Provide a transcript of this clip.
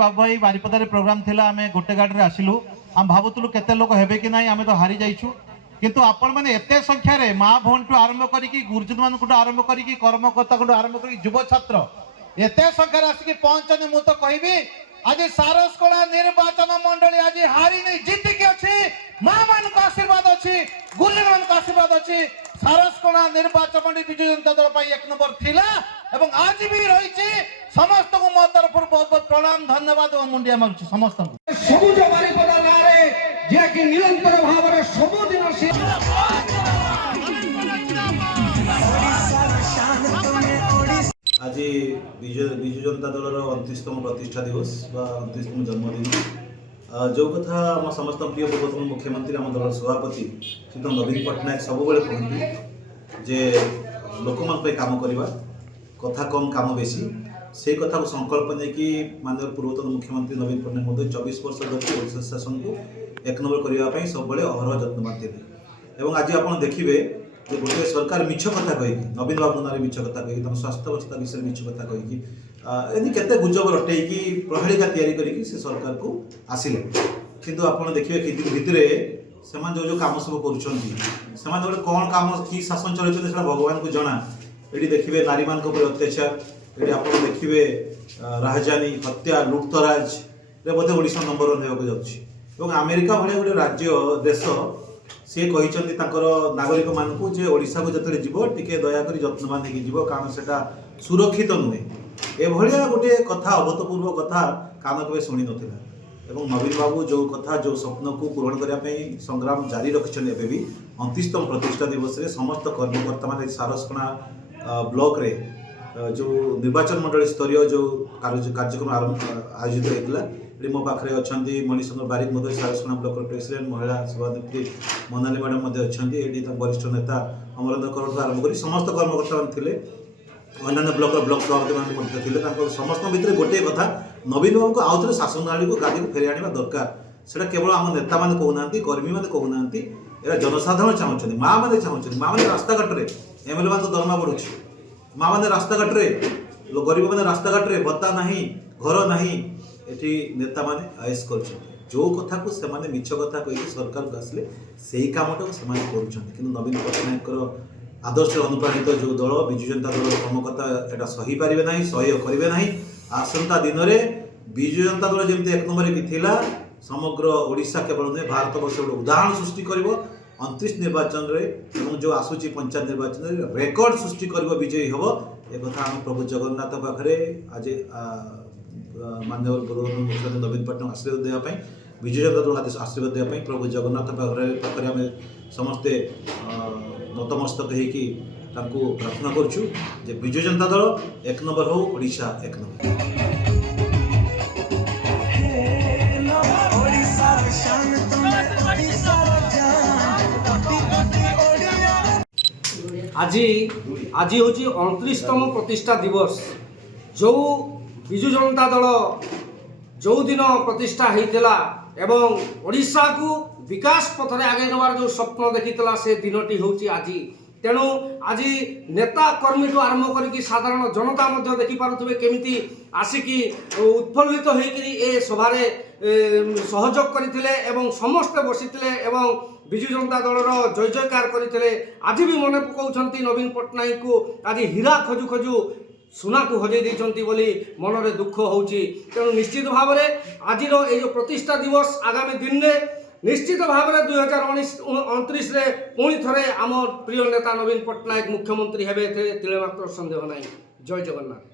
बाबू भाई बारिपदार प्रोग्राम थिला आमे गोटे गाड़ी आसिलु आम भावुलु केते लोक हेबे कि नहीं आमे तो हारी जाइछु किंतु आपण माने एते संख्या रे माँ भौन टू आरंभ करिकी गुरुजन मान को आरंभ करिकी कर्मकर्ता को आरंभ करिकी युव छात्र एते संख्या आसिकी पहुंचने मु तो कहबी आज सारसकला निर्वाचन मंडली आज हारी नहीं जीति के अछि माँ मान का आशीर्वाद अछि गुरुजन मान का आशीर्वाद अछि सारसकला निर्वाचन मंडली बिजु जनता दल पाई एक नंबर थिला एवं आज भी रही समस्त को मो तरफ बहुत बहुत प्रणाम धन्यवाद और मुंडिया मारुछि समस्त को सबुज बारिपदा नारे जे कि निरंतर भाव रे सबुदिन से आज विजु जनता दल 29तम प्रतिष्ठा दिवस बा 29तम जन्मदिन जो कथा आम समस्त प्रिय पूर्वतन मुख्यमंत्री आम दल सभापति श्री नवीन पट्टनायक सब बेले कहते जे लोक मन काम करवा कथा कम काम बेसी से कथा को संकल्प नहीं माननीय पूर्वतन मुख्यमंत्री नवीन पट्टनायक महोदय 24 वर्ष धरी ओडिशा शासन को एक नंबर करने सब अहरह यत्नवान थे आज आप देखिए गोटे सरकार मिछ कथा कहीकि नवीन बाबू ना मिछ कथा कहीकि स्वास्थ्य अवस्था विषय मिछ कथा कहीकि एमती केते गुजब रटेकी प्रहेलिका तैयारी करके से सरकार को आसिले किंतु आपण देखिए कि दिन भितर से जो काम सब कर कौन काम कि शासन चलते भगवान को जना ये देखिए नारी मान अत्याचार ये आप देखिए राजधानी हत्या लुटतराज बोधे ओडिशा नंबर 1 होगा जाऊँ अमेरिका भाई गोटे राज्य देश सी कहते नागरिक मानू जे ओडिशा को जो जीव टे दयाक जत्नवान हो कारण से सुरक्षित नुहे एभलिया गोटे कथा अभूतपूर्व कथा कान के शुणी नाला एवं नवीन बाबू जो कथा जो स्वप्न को पूरण करने संग्राम जारी रखिंट एवं भी 29तम प्रतिष्ठा दिवस रे समस्त कर्मकर्ता मान सारसकणा ब्लॉक रे जो निर्वाचन मंडल स्तरीय जो कार्यक्रम आयोजित होता ये मो पाखे अच्छा मणिशंकर बारिक सारसकणा ब्लॉक प्रेसिडेंट महिला सभानेत्री मोनाली मैडम अच्छा ये वरिष्ठ नेता अमरेंद्र करोड़ आरंभ कर समस्त कर्मकर्ता थे अन्य ब्लॉक सभापति थे समस्त भितर गोटे कथा नवीन बाबू को आउ थे शासन गाड़ी को गादी को फेरी आने दरकार से केवल आम नेता मैंने कहना कर्मी मैंने कहना यहाँ जनसाधारण चाहते माँ मैंने चाहते माँ मैंने रास्ताघाट में एमएलए मान दरमा बढ़ुँ माँ मैंने रास्ताघाट में गरीब मैंने रास्ताघाट में भत्ता ना घर ना ये नेता मैंने आयस कर जो कथा को सेमाने मिछ कथा कही सरकार को आसिले से कामटा को कर नवीन पट्टनायक आदर्श अनुप्राणित जो दल विजु जनता दल कर्मकर्ता यहाँ सही पारे ना सह्य करेंगे ना आसंता दिन में विजु जनता दल जमी एक नंबर की थिला समग्र ओडिशा केवल नुहे भारत वर्ष गोटे उदाहरण सृष्टि कर 29 निर्वाचन में जो आसूची पंचायत निर्वाचन में रेकर्ड सृष्टि कर विजयी हम एक आम प्रभु जगन्नाथ पाखे आज माननीय पूर्वतन मुख्यमंत्री नवीन पट्टनायक आशीर्वाद देवाई विजु जनता दल आशीर्वाद देवाई प्रभु जगन्नाथ पाखे आम समस्ते नतमस्तक होगी प्रार्थना करुँ जे विजु जनता दल एक नंबर हो ओडिशा एक नंबर। आज आज हूँ 29तम प्रतिष्ठा दिवस जो विजु जनता दल जो दिन प्रतिष्ठा होता एवं ओडिशा को विकास पथरे आगे नवार जो स्वप्न देखी से दिनटी हूँ आज तेणु आज नेता कर्मी ठू आरंभ करके साधारण जनता देखी पारे केमी आसिकी उत्फुल्लित होकर सभारे सहयोग करते समस्ते बसीते विजु जनता दल जय जयकार करते आज भी मन पकाउछंती नवीन पट्टनायक को आज हीरा खोजु खोजु सुना को हजई देइछंती बोली मन में दुख होउची तेणु निश्चित भाव में आज ये प्रतिष्ठा दिवस आगामी दिन में निश्चित भाव में 2029 रे पुणी थरे आम प्रिय नेता नवीन पट्टनायक मुख्यमंत्री हेबे तिले मात्र संदेह नहीं। जय जगन्नाथ।